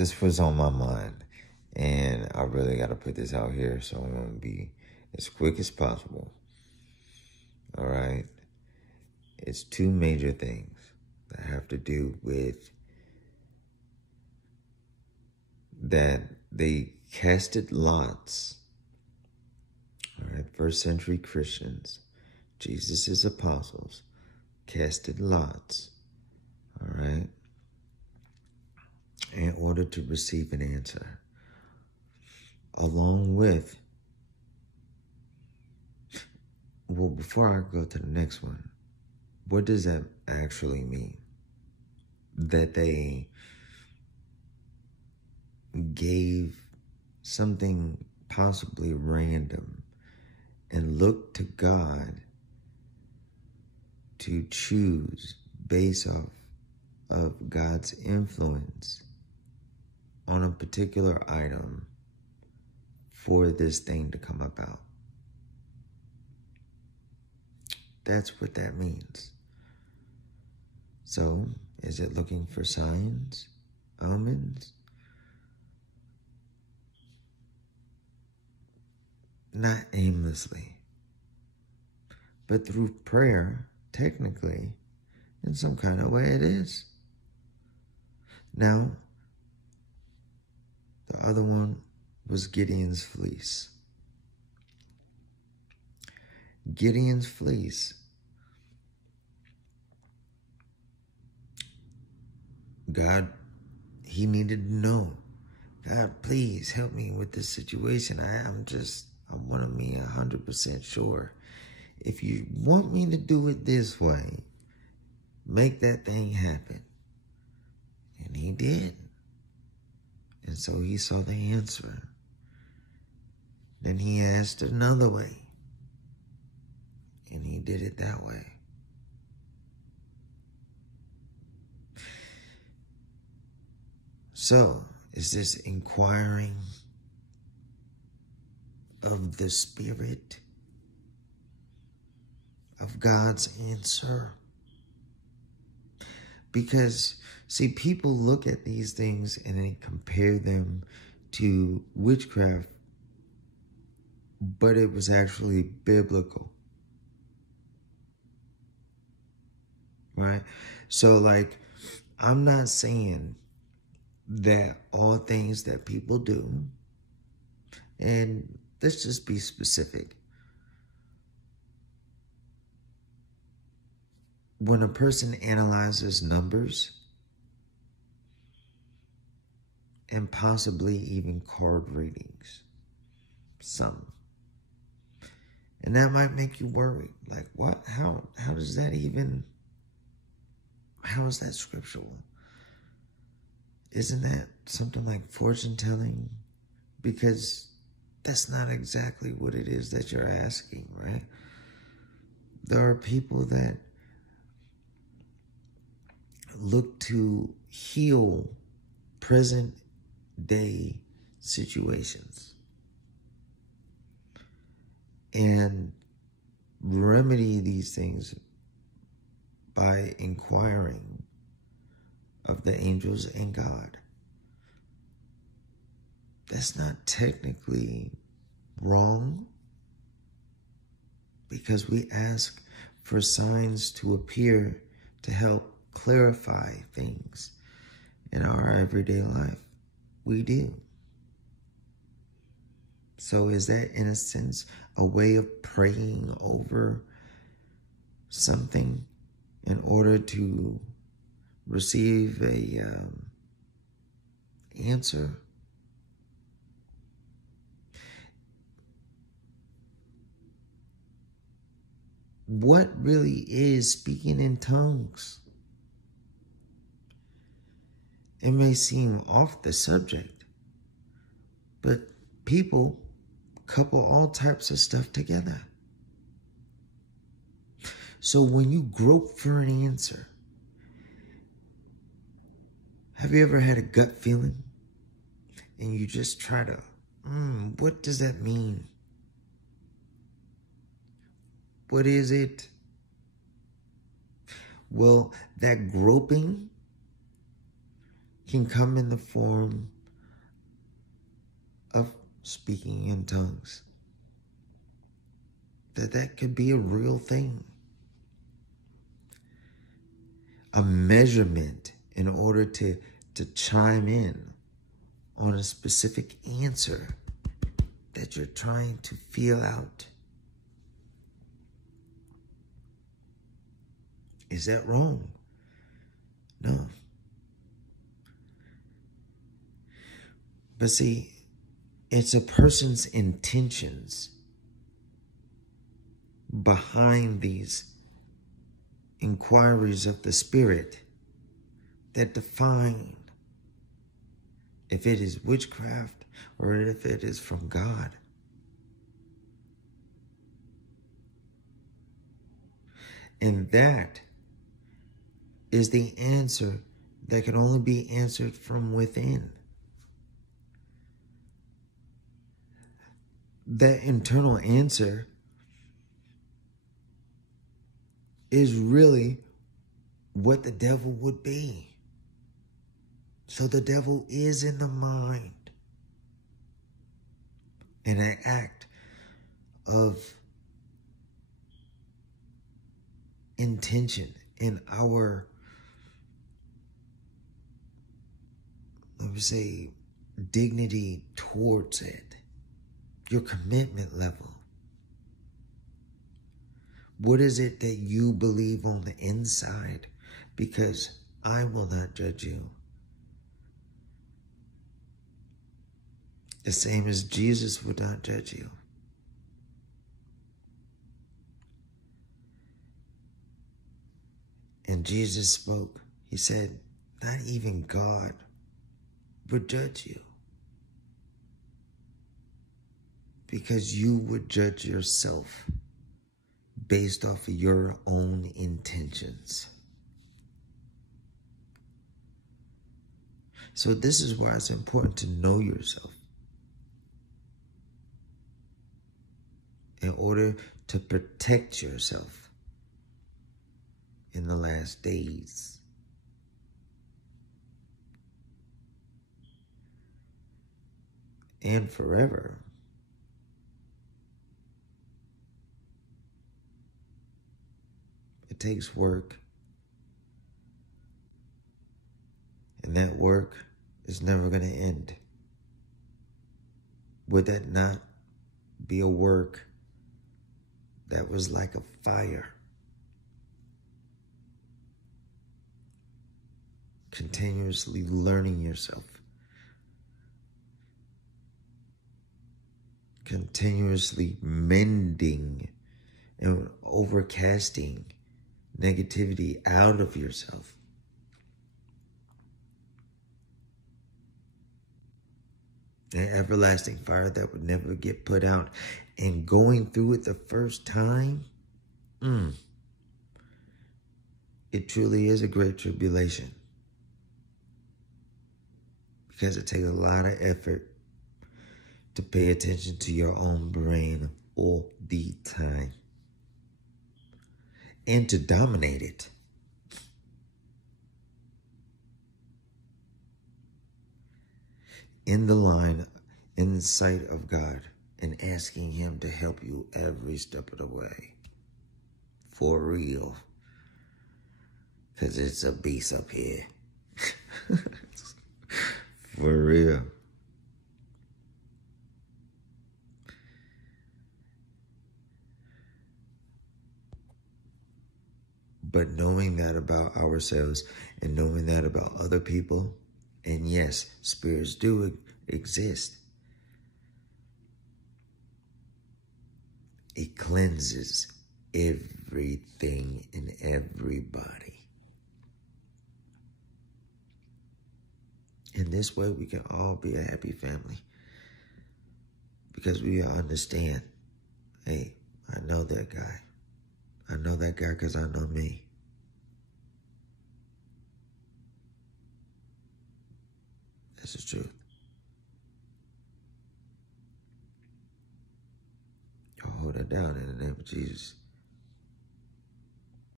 this was on my mind, and I really got to put this out here, so I'm going to be as quick as possible. All right? It's two major things that have to do with that they casted lots. All right, first century Christians, Jesus' apostles, casted lots, all right, in order to receive an answer. Along with, well, before I go to the next one, what does that actually mean? That they gave something possibly random and looked to God to choose based off of God's influence on a particular item for this thing to come about. That's what that means. So, is it looking for signs, omens? Not aimlessly, but through prayer, technically, in some kind of way it is. Now, the other one was Gideon's fleece. Gideon's fleece. God, he needed to know, God, please help me with this situation. I want to be 100% sure. If you want me to do it this way, make that thing happen. And he did. And so he saw the answer. Then he asked another way. And he did it that way. So, is this inquiring of the Spirit of God's answer? Because, see, people look at these things and they compare them to witchcraft, but it was actually biblical. Right? So, like, I'm not saying that all things that people do, and let's just be specific. When a person analyzes numbers and possibly even card readings, some, and that might make you worried. Like, what? How does that even, how is that scriptural? Isn't that something like fortune telling? Because that's not exactly what it is that you're asking, right? There are people that look to heal present day situations and remedy these things by inquiring of the angels and God. That's not technically wrong, because we ask for signs to appear to help clarify things in our everyday life. We do. So is that, in a sense, a way of praying over something in order to receive a answer? What really is speaking in tongues? It may seem off the subject, but people couple all types of stuff together. So when you grope for an answer, have you ever had a gut feeling and you just try to, what does that mean? What is it? Well, that groping can come in the form of speaking in tongues. That could be a real thing. A measurement in order to chime in on a specific answer that you're trying to feel out. Is that wrong? No. But see, it's a person's intentions behind these inquiries of the Spirit that define if it is witchcraft or if it is from God. And that is the answer that can only be answered from within. That internal answer is really what the devil would be. So the devil is in the mind. And an act of intention in our, let me say, dignity towards it. Your commitment level. What is it that you believe on the inside? Because I will not judge you. The same as Jesus would not judge you. And Jesus spoke. He said, not even God would judge you. Because you would judge yourself based off of your own intentions. So this is why it's important to know yourself. In order to protect yourself in the last days. And forever. It takes work. And that work is never going to end. Would that not be a work that was like a fire? Continuously learning yourself. Continuously mending and overcasting negativity out of yourself. An everlasting fire that would never get put out. And going through it the first time, it truly is a great tribulation. Because it takes a lot of effort to pay attention to your own brain all the time. And to dominate it. In the line, in the sight of God, and asking Him to help you every step of the way. For real. Because it's a beast up here. For real. But knowing that about ourselves and knowing that about other people, and yes, spirits do exist. It cleanses everything and everybody. In this way, we can all be a happy family. Because we understand, hey, I know that guy. I know that guy because I know me. That's the truth. Y'all hold it down in the name of Jesus.